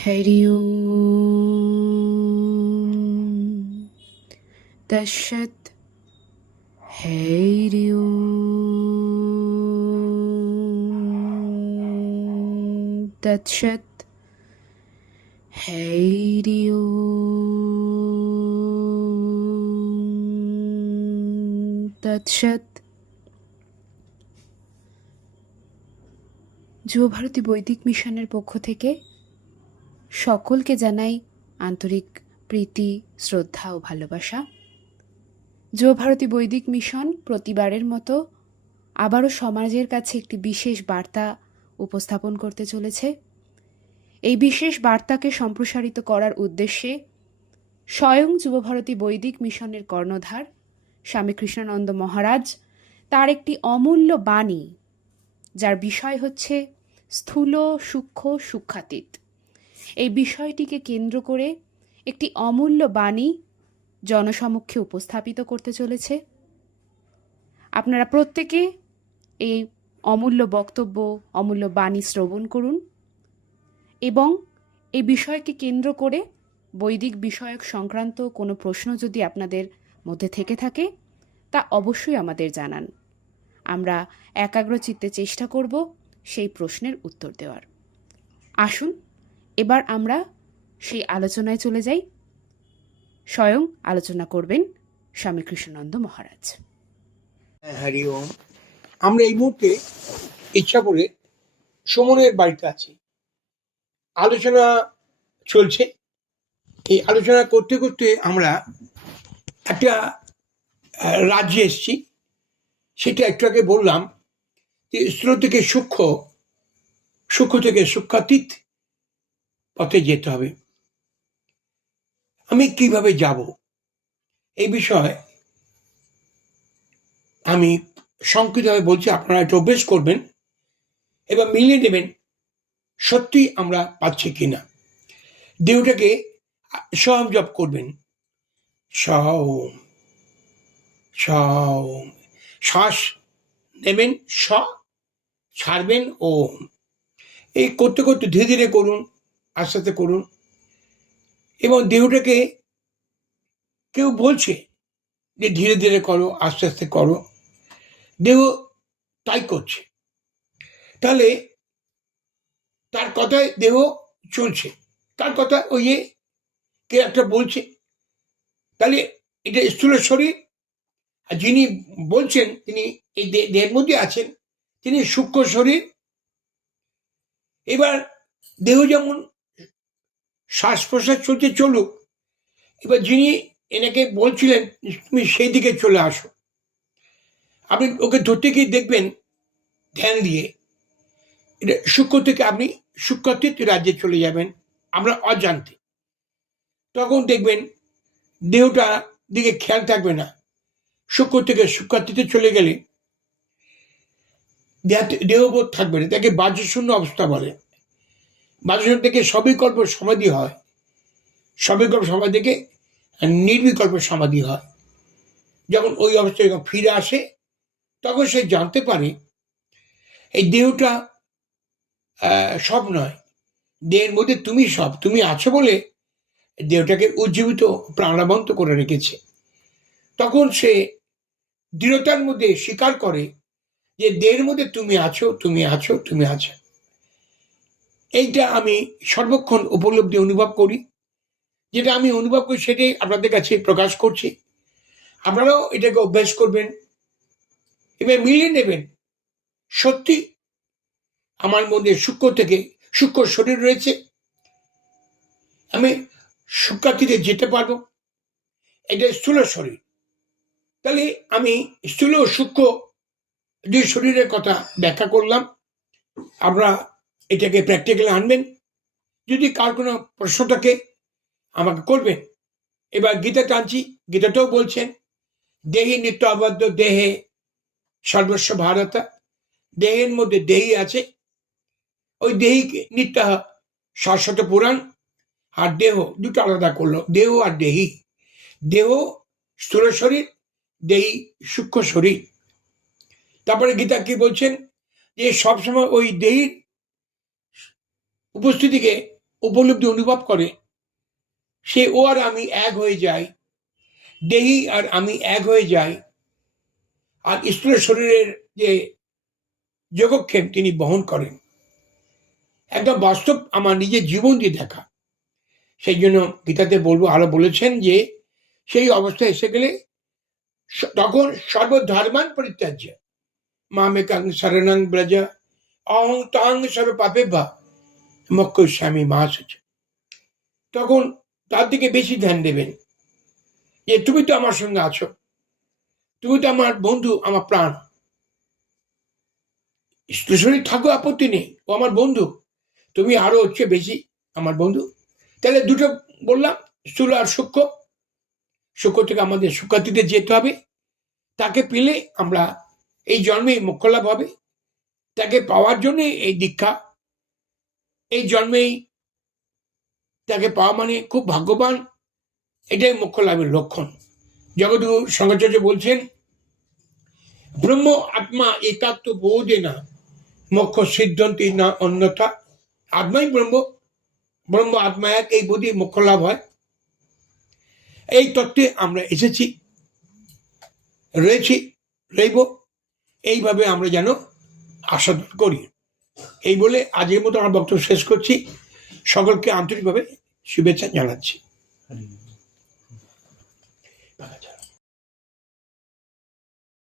हरि ओम तत्सत्। हरि ओम तत्सत्। हरि ओम तत्सत्। যুবভারতী বৈদিক মিশনের পক্ষ থেকে সকলকে জানাই আন্তরিক প্রীতি, শ্রদ্ধা ও ভালোবাসা। যুবভারতী বৈদিক মিশন প্রতিবারের মতো আবারও সমাজের কাছে একটি বিশেষ বার্তা উপস্থাপন করতে চলেছে। এই বিশেষ বার্তাকে সম্প্রসারিত করার উদ্দেশ্যে স্বয়ং যুবভারতী বৈদিক মিশনের কর্ণধার স্বামী কৃষ্ণানন্দ মহারাজ তার একটি অমূল্য বাণী, যার বিষয় হচ্ছে স্থূল সূক্ষ্ম সূক্ষ্মাতীত, এই বিষয়টিকে কেন্দ্র করে একটি অমূল্য বাণী জনসমক্ষে উপস্থাপিত করতে চলেছে। আপনারা প্রত্যেকে এই অমূল্য বক্তব্য, অমূল্য বাণী শ্রবণ করুন এবং এই বিষয়কে কেন্দ্র করে বৈদিক বিষয়ক সংক্রান্ত কোনো প্রশ্ন যদি আপনাদের মধ্যে থেকে থাকে তা অবশ্যই আমাদের জানান। আমরা একাগ্রচিত্তে চেষ্টা করব সেই প্রশ্নের উত্তর দেওয়ার। আসুন এবার আমরা সেই আলোচনায় চলে যাই। স্বয়ং আলোচনা করবেন স্বামী কৃষ্ণানন্দ মহারাজ। হরি ওম। আমরা এই মুহূর্তে ইচ্ছা করে সুমনের বাড়িতে আছি, আলোচনা চলছে। এই আলোচনা করতে করতে আমরা একটা রাজ্যে এসেছি। সেটা একটু আগে বললাম যে স্থূল থেকে সূক্ষ্ম, সূক্ষ্ম থেকে সূক্ষ্মাতীত পথে যেতে হবে। আমি কিভাবে যাব এই বিষয়ে আমি সংক্ষিপ্তভাবে বলছি, আপনারা একটু অভ্যেস করবেন এবার মিলিয়ে নেবেন সত্যি আমরা পাচ্ছি কিনা। দেহটাকে সম জপ করবেন, সম সম। শ্বাস নেবেন স, ছাড়বেন ওম। এই করতে করতে ধীরে ধীরে করুন, আস্তে আস্তে করুন। এবং দেহটাকে কেউ বলছে যে ধীরে ধীরে করো, আস্তে আস্তে করো, দেহ তাই করছে। তাহলে তার কথায় দেহ চলছে, তার কথা ওই যে কে একটা বলছে। তাহলে এটা স্থূল শরীর, আর যিনি বলছেন তিনি এই দেহের মধ্যে আছেন, তিনি সূক্ষ্ম শরীর। এবার দেহ যেমন শ্বাস প্রশ্বাস চলছে চলুক, এবার যিনি এনাকে বলছিলেন তুমি সেই দিকে চলে আসো, আপনি ওকে ধরতে গিয়ে দেখবেন ধ্যান দিয়ে এটা সূক্ষ্ম থেকে আপনি সূক্ষ্মাতীত রাজ্যে চলে যাবেন আমরা অজান্তে। তখন দেখবেন দেহটা দিকে খেয়াল থাকবে না। সূক্ষ্ম থেকে সূক্ষ্মাতীতে চলে গেলে দেহবোধ থাকবে না, তাকে বাহ্যশূন্য অবস্থা বলে। বাহ্যশূন্য থেকে সবিকল্প সমাধি হয়, সবিকল্প সমাধি থেকে নির্বিকল্প সমাধি হয়। যখন ওই অবস্থায় যখন ফিরে আসে তখন সে জানতে পারে এই দেহটা সব নয়, দেহের মধ্যে তুমি সব, তুমি আছো বলে দেহটাকে উজ্জীবিত প্রাণবন্ত করে রেখেছে। তখন সে দৃঢ়তার মধ্যে স্বীকার করে যে দেহের মধ্যে তুমি আছো, তুমি আছো, তুমি আছো। এইটা আমি সর্বক্ষণ উপলব্ধি অনুভব করি। যেটা আমি অনুভব করি সেটাই আপনাদের কাছে প্রকাশ করছি। আপনারাও এটাকে অভ্যাস করবেন, এবার মিলিয়ে নেবেন সত্যি আমার মধ্যে সূক্ষ্ম থেকে সূক্ষ্ম শরীর রয়েছে, আমি সূক্ষ্মাতীতে যেতে পারবো। এটা স্থূল শরীর। তাহলে আমি স্থূল ও সূক্ষ্ম দুই শরীরের কথা ব্যাখ্যা করলাম। আপনারা এটাকে প্র্যাকটিক্যালি আনবেন। যদি কার কোনো প্রশ্ন থাকে আমাকে করবেন। এবার গীতা টানছি, গীতাতেও বলছেন দেহি নিত্য আবদ্ধ দেহে সর্বস্ব ভারতা। দেহের মধ্যে দেহি আছে, ওই দেহি নিত্য শাশ্বত পুরাণ। আর দেহ দুটো আলাদা করলো, দেহ আর দেহি। দেহ স্থূল শরীর, দেহি সূক্ষ্ম শরীর। তারপরে গীতা কি বলছেন যে সবসময় ওই দেহির উপস্থিতিকে উপলব্ধি অনুভব করে, সে ও আর আমি এক হয়ে যাই, দেহি আর আমি এক হয়ে যাই, আর ঈশ্বরের শরীরের যে যোগক্ষেম তিনি বহন করেন, একদম বাস্তব আমার নিজের জীবন দিয়ে দেখা। সেই জন্য গীতাতে বলবো, আরো বলেছেন যে সেই অবস্থায় এসে গেলে তখন সর্বধর্মান পরিত্যাজ্য মামেকাং শরণং ব্রজ অহং তাং সর্ব পাপে বা মোক্ষ স্বামী মাস। তখন তার দিকে বেশি ধ্যান দেবেন যে তুমি তো আমার সঙ্গে আছো, তুমি তো আমার বন্ধু, আমার প্রাণ, শরীর থাকো আপত্তি নেই, ও আমার বন্ধু, তুমি আরো হচ্ছে বেশি আমার বন্ধু। তাহলে দুটো বললাম, স্থূল আর সূক্ষ্ম। সূক্ষ্ম থেকে আমাদের সূক্ষাতীতে যেতে হবে, তাকে পেলে আমরা এই জন্মে মোক্ষ লাভ হবে। তাকে পাওয়ার জন্য এই দীক্ষা, এই জন্মেই তাকে পাওয়া মানে খুব ভাগ্যবান, এটাই মোক্ষ লাভের লক্ষণ। জগৎগুরু শঙ্করাচার্য বলছেন, ব্রহ্ম আত্মা একাত্ম বোধে না মোক্ষ সিদ্ধান্তি না অন্যথা। আত্মাই ব্রহ্ম, ব্রহ্ম আত্মা এক, এই বোধে মোক্ষ লাভ হয়। এই তত্ত্বে আমরা এসেছি, রয়েছি, রইব। এইভাবে আমরা যেন আস্বাদন করি। এই বলে আজকের মতো আমার বক্তব্য শেষ করছি। সকলকে আন্তরিকভাবে শুভেচ্ছা জানাচ্ছি।